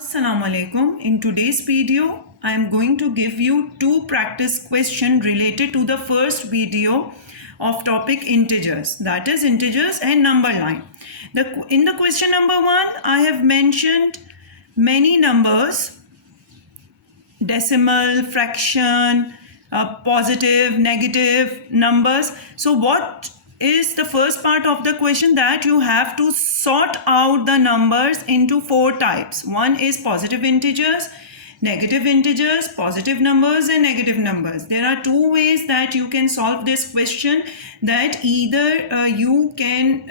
Assalamu alaikum. In today's video, I am going to give you two practice questions related to the first video of topic integers, that is integers and number line. In the question number 1, I have mentioned many numbers, decimal, fraction, positive, negative numbers. So what is the first part of the question? That you have to sort out the numbers into 4 types. One is positive integers, negative integers, positive numbers and negative numbers. There are 2 ways that you can solve this question. That either you can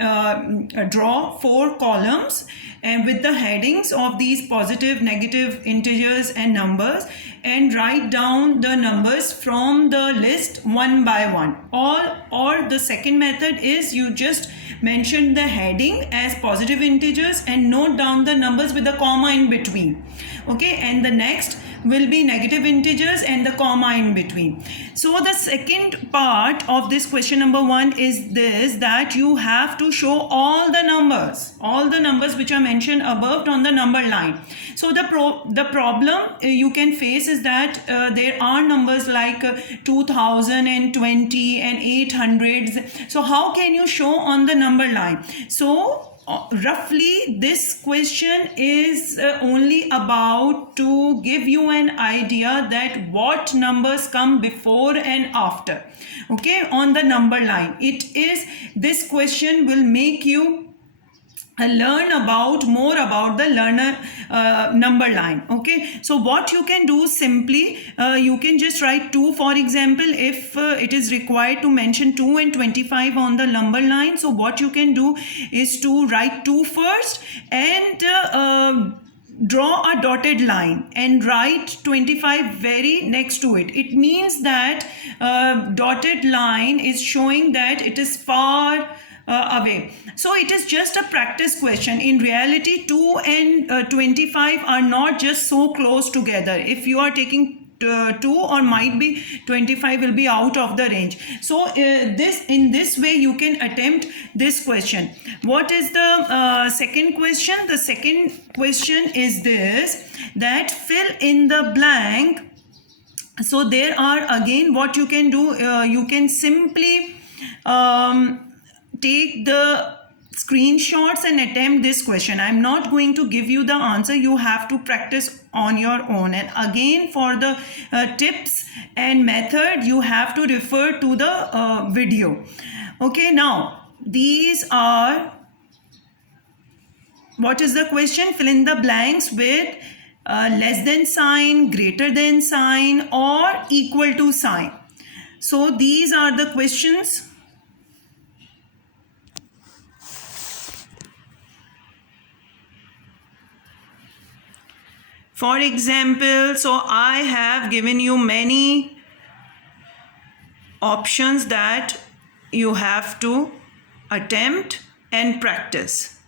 draw 4 columns and with the headings of these positive, negative integers and numbers, and write down the numbers from the list one by one. Or the second method is you just mention the heading as positive integers and note down the numbers with a comma in between. Okay, and the next will be negative integers and the comma in between. So the second part of this question number 1 is this, that you have to show all the numbers which are mentioned above on the number line. So the problem you can face is that there are numbers like 2020 and 800s. So how can you show on the number line? So roughly this question is only about to give you an idea that what numbers come before and after, okay, on the number line. This question will make you learn more about the number line. Okay, so what you can do, simply you can just write 2, for example, if it is required to mention 2 and 25 on the number line. So what you can do is to write 2 first and draw a dotted line and write 25 very next to it. It means that dotted line is showing that it is far away. So it is just a practice question. In reality, 2 and 25 are not just so close together. If you are taking 2, or might be 25 will be out of the range. So in this way you can attempt this question. What is the second question? The second question is this, that fill in the blank. So there are, again, what you can do, you can simply take the screenshots and attempt this question. I'm not going to give you the answer. You have to practice on your own. And again, for the tips and method, you have to refer to the video. Okay, now these are, what is the question? Fill in the blanks with less than sign, greater than sign, or equal to sign. So these are the questions. For example, so I have given you many options that you have to attempt and practice.